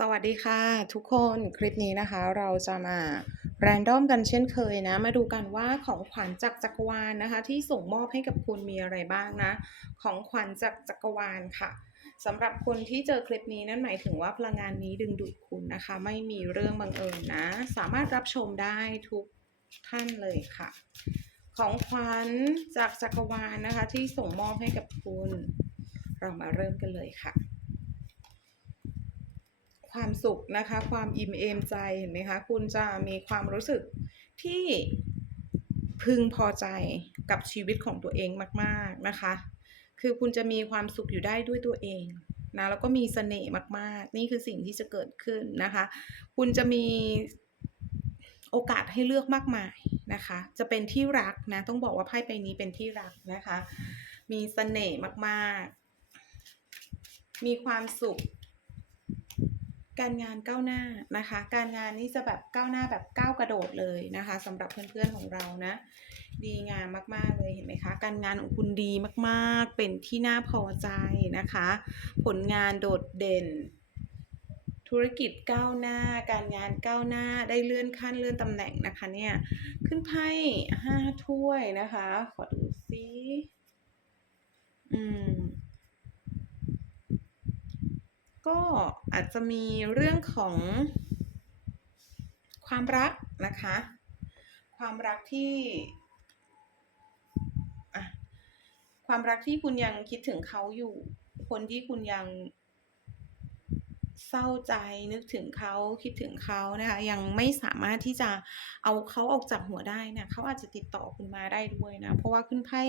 สวัสดีค่ะ ทุกคนคลิปนี้นะคะ เราจะมาแรนดอมกันเช่นเคยนะ มาดูกันว่าของขวัญจากจักรวาลนะคะ ที่ส่งมอบให้กับคุณมีอะไรบ้างนะ ของขวัญจากจักรวาลค่ะสำหรับคนที่เจอคลิปนี้นั่นหมายถึงว่าพลังงานนี้ดึงดูดคุณนะคะ ไม่มีเรื่องบังเอิญนะ สามารถรับชมได้ทุกท่านเลยค่ะ ของขวัญจากจักรวาลนะคะ ที่ส่งมอบให้กับคุณ เรามาเริ่มกันเลยค่ะ ความสุขนะคะ ความอิ่มเอมใจเห็นไหมคะคุณจะมีความรู้สึกที่พึงพอใจกับชีวิตของตัวเองมากๆนะคะ คือคุณจะมีความสุขอยู่ได้ด้วยตัวเองนะแล้วก็มีเสน่ห์มากๆ นี่คือสิ่งที่จะเกิดขึ้นนะคะ คุณจะมีโอกาสให้เลือกมากมายนะคะ จะเป็นที่รักนะ ต้องบอกว่าไพ่ใบนี้เป็นที่รักนะคะ มีเสน่ห์มากๆ มีความสุข การงานก้าวหน้านะคะ การงานนี่จะแบบก้าวหน้าแบบก้าวกระโดดเลยนะคะสำหรับเพื่อนๆของเรานะ ดีงามมากๆเลยเห็นไหมคะ การงานของคุณดีมากๆ เป็นที่น่าพอใจนะคะ ผลงานโดดเด่น ธุรกิจก้าวหน้า การงานก้าวหน้าได้เลื่อนขั้นเลื่อนตำแหน่งนะคะเนี่ยขึ้นไพ่ห้าถ้วยนะคะ ขอดูซิอืม ก็อาจจะมีเรื่องของความรักนะคะ ความรักที่ความรักที่คุณยังคิดถึงเขาอยู่ คนที่คุณยังเศร้าใจนึกถึงเขาคิดถึงเขานะคะยังไม่สามารถที่จะเอาเขาออกจากหัวได้นะเขาอาจจะติดต่อคุณมาได้ด้วยนะ เพราะว่าขึ้นไพ่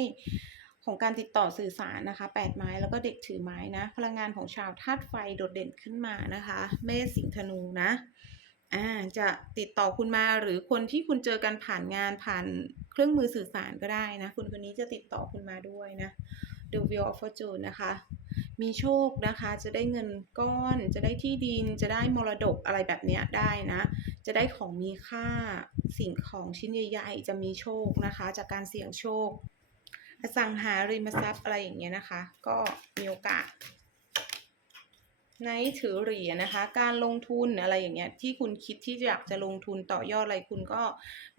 ของการติดต่อสื่อสารนะคะแปดไม้แล้วก็เด็กถือไม้นะ พลังงานของชาวธาตุไฟโดดเด่นขึ้นมานะคะ เมษสิงธนูนะอ่าจะติดต่อคุณมาหรือคนที่คุณเจอกันผ่านงานผ่านเครื่องมือสื่อสารก็ได้นะ คุณคนนี้จะติดต่อคุณมาด้วยนะ The Wheel of Fortune นะคะ มีโชคนะคะ จะได้เงินก้อน จะได้ที่ดิน จะได้มรดกอะไรแบบเนี้ยได้นะ จะได้ของมีค่าสิ่งของชิ้นใหญ่ ๆ จะมีโชคนะคะ จากการเสี่ยงโชค อสังหาริมทรัพย์อะไรอย่างเงี้ยนะคะ ก็มีโอกาสในถือเหรียญนะคะ การลงทุนอะไรอย่างเงี้ยที่คุณคิดที่อยากจะลงทุนต่อยอดอะไรคุณก็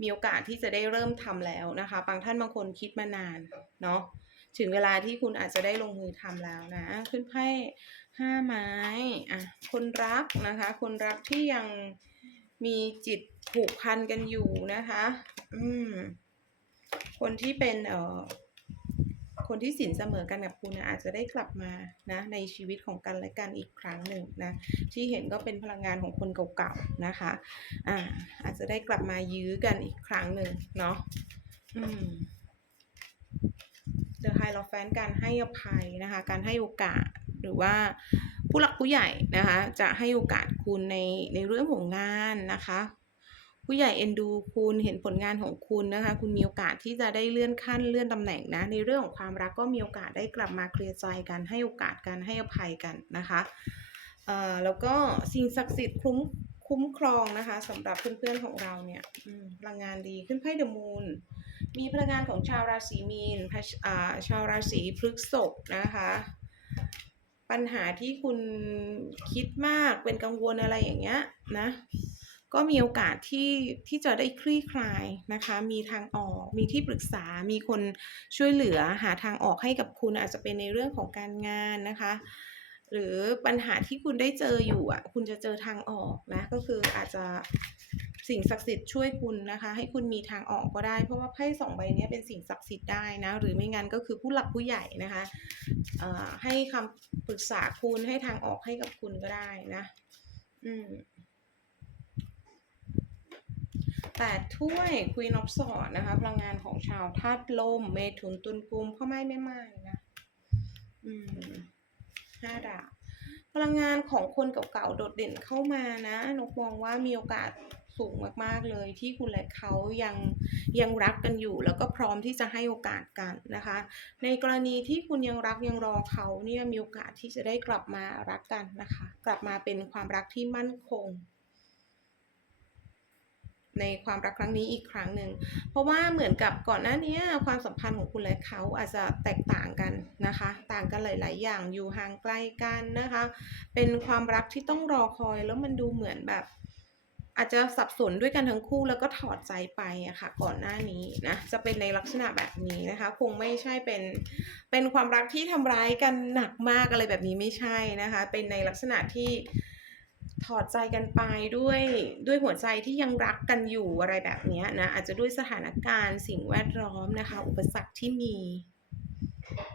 มีโอกาสที่จะได้เริ่มทำแล้วนะคะบางท่านบางคนคิดมานานเนาะถึงเวลาที่คุณอาจจะได้ลงมือทำแล้วนะ ขึ้นไพ่ห้าไม้อะคนรักนะคะ คนรักที่ยังมีจิตผูกพันกันอยู่นะคะ อืมคนที่เป็นเอ่อ คนที่สินเสมอกันกับคุณนะอาจจะได้กลับมานะในชีวิตของกันและกันอีกครั้งหนึ่งนะที่เห็นก็เป็นพลังงานของคนเก่าๆนะคะอ่าอาจจะได้กลับมายื้อกันอีกครั้งหนึ่งเนาะอืมเจอไฮโลแฟนการให้อภัยนะคะ การให้โอกาสหรือว่าผู้หลักผู้ใหญ่นะคะ จะให้โอกาสคุณในในเรื่องของงานนะคะ ผู้ใหญ่เอ็นดูคุณเห็นผลงานของคุณนะคะ คุณมีโอกาสที่จะได้เลื่อนขั้นเลื่อนตำแหน่งนะ ในเรื่องของความรักก็มีโอกาสได้กลับมาเคลียร์ใจกันให้โอกาสกันให้อภัยกันนะคะเอ่อแล้วก็สิ่งศักดิ์สิทธิ์คุ้มคุ้มครองนะคะสำหรับเพื่อนๆของเราเนี่ยพลังงานดีขึ้นไพ่เดอะมูนมีพลังงานของชาวราศีมีนอ่าชาวราศีพฤษภนะคะปัญหาที่คุณคิดมากเป็นกังวลอะไรอย่างเงี้ยนะ ก็มีโอกาสที่ที่จะได้คลี่คลายนะคะ มีทางออก มีที่ปรึกษา มีคนช่วยเหลือหาทางออกให้กับคุณอาจจะเป็นในเรื่องของการงานนะคะ หรือปัญหาที่คุณได้เจออยู่อะคุณจะเจอทางออกนะก็คืออาจจะสิ่งศักดิ์สิทธิ์ช่วยคุณนะคะ ให้คุณมีทางออกก็ได้ เพราะว่าไพ่สองใบเนี้ยเป็นสิ่งศักดิ์สิทธิ์ได้นะหรือไม่งั้นก็คือผู้หลักผู้ใหญ่นะคะให้คำปรึกษาคุณให้ทางออกให้กับคุณก็ได้นะ อืม แปดถ้วยคุยนบสอดนะคะ พลังงานของชาวธาตุลม เมถุนตุลกุมพ่อไม้แม่ไม้นะ อืมห้าดาบพลังงานของคนเก่าๆโดดเด่นเข้ามานะนกมองว่ามีโอกาสสูงมากๆเลย ที่คุณและเขายังยังรักกันอยู่ แล้วก็พร้อมที่จะให้โอกาสกันนะคะ ในกรณีที่คุณยังรักยังรอเขาเนี่ยมีโอกาสที่จะได้กลับมารักกันนะคะ กลับมาเป็นความรักที่มั่นคง ในความรักครั้งนี้อีกครั้งหนึ่ง เพราะว่าเหมือนกับก่อนหน้านี้ความสัมพันธ์ของคุณและเขาอาจจะแตกต่างกันนะคะ ต่างกันหลาย ๆ อย่างอยู่ห่างไกลกันนะคะ เป็นความรักที่ต้องรอคอยแล้วมันดูเหมือนแบบ อาจจะสับสนด้วยกันทั้งคู่แล้วก็ถอดใจไปอะค่ะ ก่อนหน้านี้นะจะเป็นในลักษณะแบบนี้นะคะ คงไม่ใช่เป็นเป็นความรักที่ทำร้ายกันหนักมากอะไรแบบนี้ไม่ใช่นะคะ เป็นในลักษณะที่ ถอดใจกันไปด้วยด้วยหัวใจที่ยังรักกันอยู่อะไรแบบนี้นะอาจจะด้วยสถานการณ์สิ่งแวดล้อมนะคะ อุปสรรคที่มี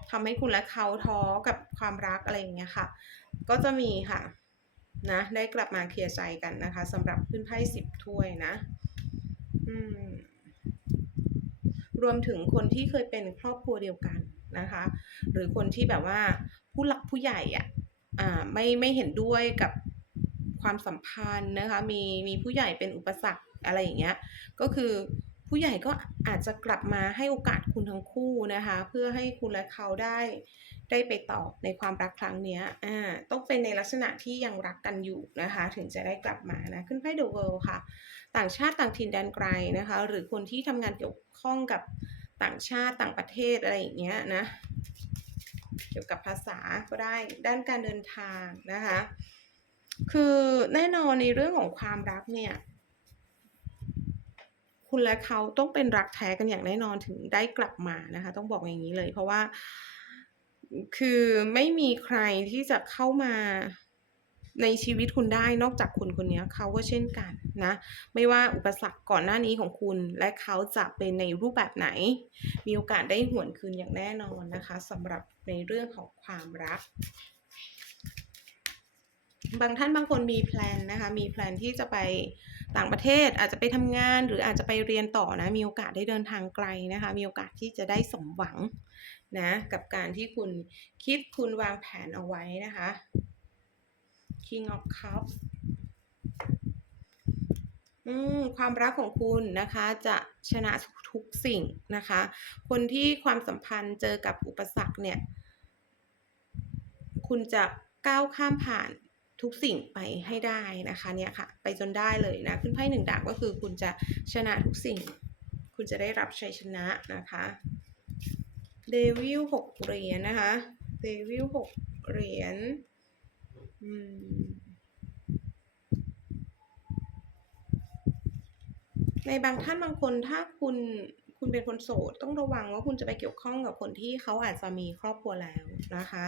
ทำให้คุณและเขาท้อกับความรักอะไรอย่างเงี้ยค่ะ ก็จะมีค่ะนะได้กลับมาเคลียร์ใจกันนะคะสำหรับขึ้นไพ่สิบถ้วยนะอืมรวมถึงคนที่เคยเป็นครอบครัวเดียวกันนะคะ หรือคนที่แบบว่าผู้หลักผู้ใหญ่อะอ่าไม่ไม่เห็นด้วยกับ ความสัมพันธ์นะคะ มีมีผู้ใหญ่เป็นอุปสรรคอะไรอย่างเงี้ย ก็คือผู้ใหญ่ก็อาจจะกลับมาให้โอกาสคุณทั้งคู่นะคะ เพื่อให้คุณและเขาได้ได้ไปต่อในความรักครั้งเนี้ยอ่าต้องเป็นในลักษณะที่ยังรักกันอยู่นะคะ ถึงจะได้กลับมานะขึ้นไพ่ The World ค่ะ ต่างชาติต่างถิ่นแดนไกลนะคะ หรือคนที่ทำงานเกี่ยวข้องกับต่างชาติต่างประเทศอะไรอย่างเงี้ยนะเกี่ยวกับภาษาก็ได้ด้านการเดินทางนะคะ คือแน่นอนในเรื่องของความรักเนี่ย คุณและเขาต้องเป็นรักแท้กันอย่างแน่นอนถึงได้กลับมานะคะ ต้องบอกอย่างนี้เลย เพราะว่า คือไม่มีใครที่จะเข้ามาในชีวิตคุณได้นอกจากคนคนนี้เขาก็เช่นกันนะ ไม่ว่าอุปสรรคก่อนหน้านี้ของคุณและเขาจะเป็นในรูปแบบไหน มีโอกาสได้หวนคืนอย่างแน่นอนนะคะสำหรับในเรื่องของความรัก บางท่านบางคนมีแพลนนะคะ มีแพลนที่จะไปต่างประเทศอาจจะไปทำงาน หรืออาจจะไปเรียนต่อนะ มีโอกาสได้เดินทางไกลนะคะ มีโอกาสที่จะได้สมหวังนะกับการที่คุณคิดคุณวางแผนเอาไว้นะคะ King of Cups อืมความรักของคุณนะคะจะชนะทุกสิ่งนะคะ คนที่ความสัมพันธ์เจอกับอุปสรรคเนี่ย คุณจะก้าวข้ามผ่าน ทุกสิ่งไปให้ได้นะคะเนี่ยค่ะ ไปจนได้เลยนะ ขึ้นไพ่หนึ่งดาบก็คือคุณจะชนะทุกสิ่ง คุณจะได้รับชัยชนะนะคะเดวิลหกเหรียญนะคะเดวิลหกเหรียญอืมในบางท่านบางคนถ้าคุณคุณเป็นคนโสดต้องระวังว่าคุณจะไปเกี่ยวข้องกับคนที่เขาอาจจะมีครอบครัวแล้วนะคะ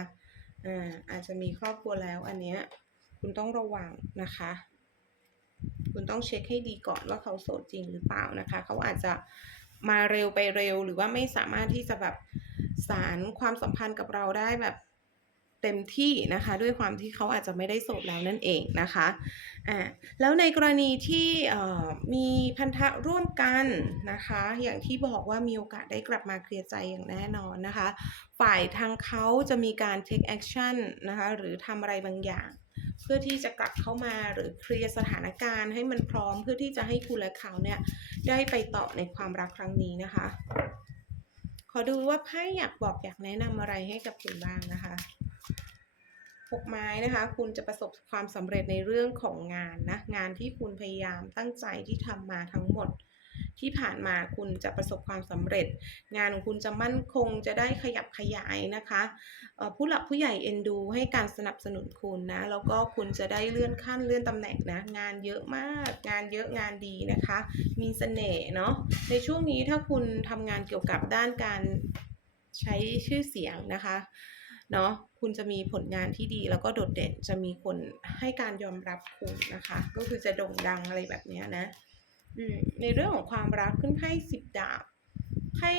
อ่าอาจจะมีครอบครัวแล้วอันเนี้ย คุณต้องระวังนะคะ คุณต้องเช็คให้ดีก่อนว่าเขาโสดจริงหรือเปล่านะคะ เขาอาจจะมาเร็วไปเร็วหรือว่าไม่สามารถที่จะแบบสารความสัมพันธ์กับเราได้แบบเต็มที่นะคะด้วยความที่เขาอาจจะไม่ได้โสดแล้วนั่นเองนะคะอ่าแล้วในกรณีที่มีพันธะร่วมกันนะคะ อย่างที่บอกว่ามีโอกาสได้กลับมาเคลียร์ใจอย่างแน่นอนนะคะ ฝ่ายทางเขาจะมีการ take action นะคะหรือทำอะไรบางอย่าง เพื่อที่จะกลับเข้ามาหรือเคลียร์สถานการณ์ให้มันพร้อมเพื่อที่จะให้คุณและเขาเนี่ยได้ไปต่อในความรักครั้งนี้นะคะ ขอดูว่าไพ่อยากบอกอยากแนะนำอะไรให้กับคุณบ้างนะคะหกไม้นะคะ คุณจะประสบความสำเร็จในเรื่องของงานนะงานที่คุณพยายามตั้งใจที่ทำมาทั้งหมด ที่ผ่านมาคุณจะประสบความสำเร็จ งานของคุณจะมั่นคงจะได้ขยับขยายนะคะผู้หลักผู้ใหญ่เอ็นดูให้การสนับสนุนคุณนะแล้วก็คุณจะได้เลื่อนขั้นเลื่อนตำแหน่งนะงานเยอะมากงานเยอะงานดีนะคะ มีเสน่ห์เนาะในช่วงนี้ถ้าคุณทำงานเกี่ยวกับด้านการใช้ชื่อเสียงนะคะเนาะคุณจะมีผลงานที่ดีแล้วก็โดดเด่นจะมีคนให้การยอมรับคุณนะคะ ก็คือจะโด่งดังอะไรแบบนี้นะ ในเรื่องของความรักขึ้นไพ่สิบดาบไพ่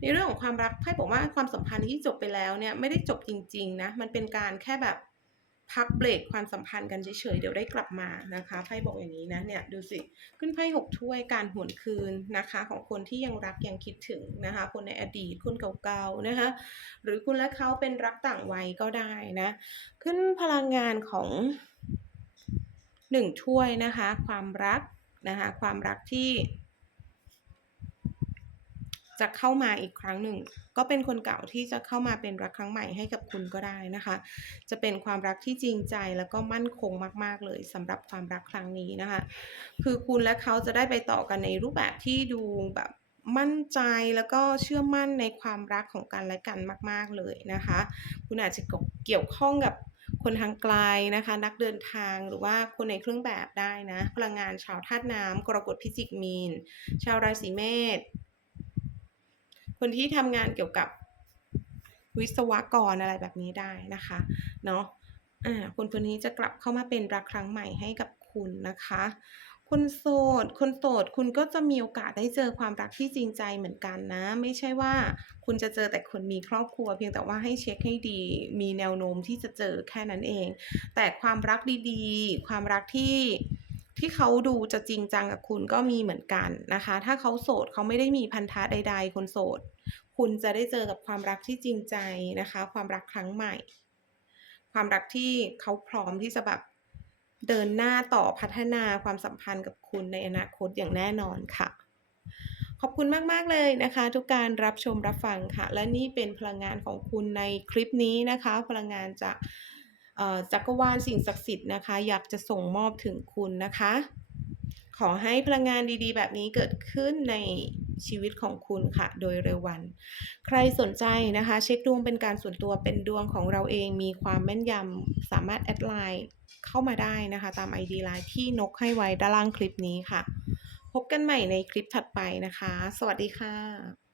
ในเรื่องของความรักไพ่บอกว่าความสัมพันธ์ที่จบไปแล้วเนี่ยไม่ได้จบจริง ๆ นะ มันเป็นการแค่แบบพักเบรกความสัมพันธ์กันเฉยๆเดี๋ยวได้กลับมานะคะไพ่บอกอย่างนี้นะเนี่ยดูสิขึ้นไพ่หกถ้วยการหวนคืนนะคะ ของคนที่ยังรักยังคิดถึงนะคะ คนในอดีตคนเก่าๆนะคะ หรือคุณและเขาเป็นรักต่างวัยก็ได้นะ ขึ้นพลังงานของ หนึ่งถ้วยนะคะ ความรักนะคะ ความรักที่จะเข้ามาอีกครั้งหนึ่ง ก็เป็นคนเก่าที่จะเข้ามาเป็นรักครั้งใหม่ให้กับคุณก็ได้นะคะ จะเป็นความรักที่จริงใจแล้วก็มั่นคงมาก ๆ เลยสำหรับความรักครั้งนี้นะคะ คือคุณและเขาจะได้ไปต่อกันในรูปแบบที่ดูแบบมั่นใจแล้วก็เชื่อมั่นในความรักของกันและกันมาก ๆ เลยนะคะ คุณอาจจะเกี่ยวข้องกับ คนทางไกลนะคะ นักเดินทางหรือว่าคนในเครื่องแบบได้นะพลังงานชาวธาตุน้ำกรกฎพิจิกมีน ชาวราศีเมษคนที่ทำงานเกี่ยวกับวิศวกรอะไรแบบนี้ได้นะคะเนาะอ่าคนคนนี้จะกลับเข้ามาเป็นรักครั้งใหม่ให้กับคุณนะคะ คนโสดคนโสดคุณก็จะมีโอกาสได้เจอความรักที่จริงใจเหมือนกันนะ ไม่ใช่ว่าคุณจะเจอแต่คนมีครอบครัว เพียงแต่ว่าให้เช็คให้ดี มีแนวโน้มที่จะเจอแค่นั้นเอง แต่ความรักดีๆ ความรักที่ที่เขาดูจะจริงจังกับคุณก็มีเหมือนกันนะคะ ถ้าเขาโสดเขาไม่ได้มีพันธะใด ๆ คนโสด คุณจะได้เจอกับความรักที่จริงใจนะคะ ความรักครั้งใหม่ ความรักที่เขาพร้อมที่จะแบบ เดินหน้าต่อพัฒนาความสัมพันธ์กับคุณในอนาคตอย่างแน่นอนค่ะ ขอบคุณมาก ๆ เลยนะคะ ทุกการรับชมรับฟังค่ะ และนี่เป็นพลังงานของคุณในคลิปนี้นะคะ พลังงานจากจักรวาลสิ่งศักดิ์สิทธิ์นะคะ อยากจะส่งมอบถึงคุณนะคะ ขอให้พลังงานดีๆ แบบนี้เกิดขึ้นใน ชีวิตของคุณค่ะ โดยเร็ววัน ใครสนใจนะคะ เช็คดวงเป็นการส่วนตัวเป็นดวงของเราเองมีความแม่นยำสามารถแอดไลน์เข้ามาได้นะคะ ตาม ID ไลน์ที่นกให้ไว้ด้านล่างคลิปนี้ค่ะ พบกันใหม่ในคลิปถัดไปนะคะ สวัสดีค่ะ